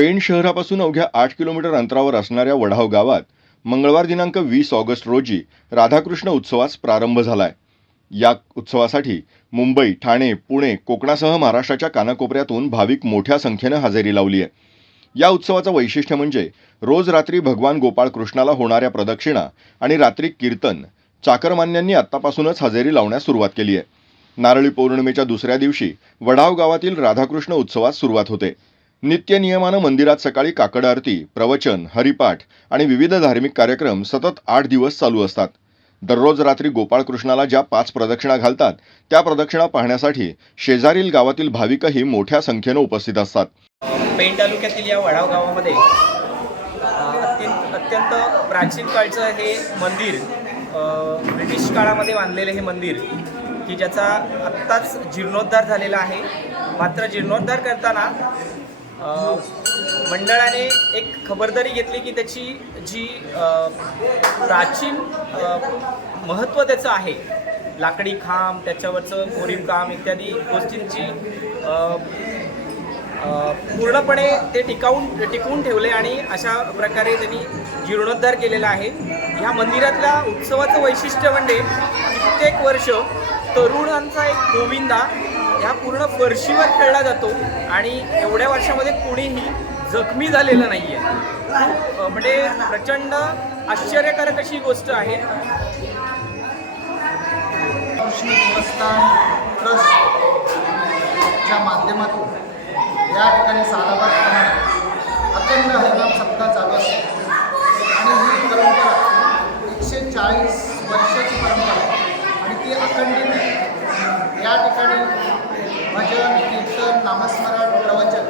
पेण शहरापासून अवघ्या आठ किलोमीटर अंतरावर असणाऱ्या वढाव गावात मंगळवार दिनांक वीस ऑगस्ट रोजी राधाकृष्ण उत्सवास प्रारंभ झालाय. या उत्सवासाठी मुंबई ठाणे पुणे कोकणासह महाराष्ट्राच्या कानाकोपऱ्यातून भाविक मोठ्या संख्येनं हजेरी लावली आहे या उत्सवाचं वैशिष्ट्य म्हणजे रोज रात्री भगवान गोपाळ कृष्णाला होणाऱ्या प्रदक्षिणा आणि रात्री कीर्तन चाकरमान्यांनी आत्तापासूनच हजेरी लावण्यास सुरुवात केली आहे नारळी पौर्णिमेच्या दुसऱ्या दिवशी वडाव गावातील राधाकृष्ण उत्सवास सुरुवात होते. नित्यनियमानं मंदिरात सकाळी काकड आरती प्रवचन हरिपाठ आणि विविध धार्मिक कार्यक्रम सतत आठ दिवस चालू असतात. दररोज रात्री गोपाळकृष्णाला ज्या पाच प्रदक्षिणा घालतात त्या प्रदक्षिणा पाहण्यासाठी शेजारील गावातील भाविकही मोठ्या संख्येनं उपस्थित असतात. पेण तालुक्यातील या वडाव गावामध्ये अत्यंत अत्यंत प्राचीन काळचं हे मंदिर ब्रिटिश काळामध्ये बांधलेलं हे मंदिर की ज्याचा आत्ताच जीर्णोद्धार झालेला आहे. मात्र जीर्णोद्धार करताना मंडळाने एक खबरदारी घेतली की त्याची जी प्राचीन महत्त्व त्याचं आहे. लाकडी खांब त्याच्यावरचं कोरीव काम इत्यादी गोष्टींची पूर्णपणे ते टिकावून टिकवून ठेवले आणि अशा प्रकारे त्यांनी जीर्णोद्धार केलेला आहे. ह्या मंदिरातल्या उत्सवाचं वैशिष्ट्य म्हणजे कित्येक वर्ष तरुणांचा एक गोविंदा ह्या पूर्ण फरशीवर खेळला जातो आणि एवढ्या वर्षामध्ये कुणीही जखमी झालेलं नाही आहे म्हणजे प्रचंड आश्चर्यकारक अशी गोष्ट आहे. कृष्ण ट्रस्टच्या माध्यमातून या ठिकाणी सालाबादप्रमाणे अखंड हरिनाम सप्ताह चालू असतो आणि ही परंपरा एकशे चाळीस वर्षाची परंपरा आणि ती अखंडित या ठिकाणी कीर्तन नामस्मरण प्रवचन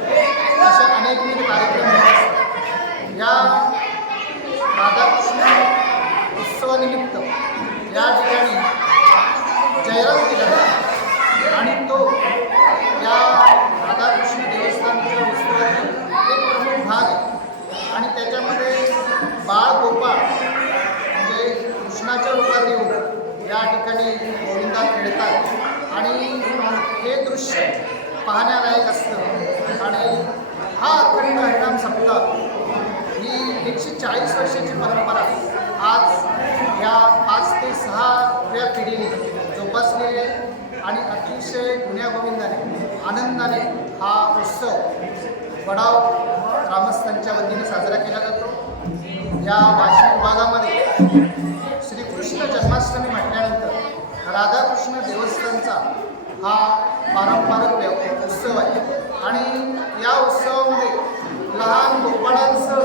असे अनेकविध कार्यक्रम होत असतात. या राधाकृष्ण उत्सवानिमित्त या ठिकाणी जयराम दिला जातो. आणि तो या राधाकृष्ण देवस्थानच्या उत्सवातील एक प्रमुख भाग आहे. आणि त्याच्यामध्ये बाळ गोपाळ म्हणजे कृष्णाच्या रूपात येऊन या ठिकाणी गोविंदा खेळतात. आणि हे दृश्य पाहण्यालायक असतं. आणि हा अखंड हरिनाम सप्ताह ही एकशे चाळीस वर्षाची परंपरा आज या पाच ते सहाव्या पिढीने जोपासलेली आहे. आणि अतिशय गुण्यागोविंदाने आनंदाने हा उत्सव वडाव ग्रामस्थांच्या वतीने साजरा केला जातो. या वाशिम विभागामध्ये श्रीकृष्ण जन्माष्टमी म्हटल्यानंतर राधाकृष्ण देवस्थानचा हा पारंपरिक व्यव- उत्सव आहे. आणि या उत्सवामध्ये लहान गोपाळांसह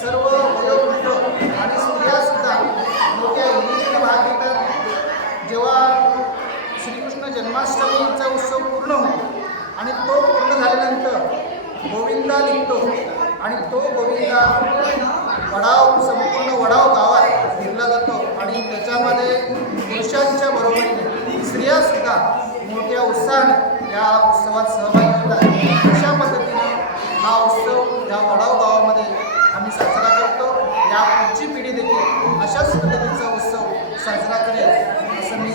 सर्व वयोवृद्ध आणि स्त्रियासुद्धा मोठ्या हिंदीने भाग घेतात जेव्हा श्रीकृष्ण जन्माष्टमीचा उत्सव पूर्ण होतो आणि तो पूर्ण झाल्यानंतर गोविंदा निघतो आणि तो गोविंदा वडाव संपूर्ण वडाव गावात फिरला जातो आणि त्याच्यामध्ये पुरुषांच्या बरोबरीने स्त्रियासुद्धा मोठ्या उत्साहाने या उत्सवात सहभागी होतात अशा पद्धतीने हा उत्सव या वडाव गावामध्ये आम्ही साजरा करतो. या पुढची पिढी देखील अशाच पद्धतीचा उत्सव साजरा करेल असं मी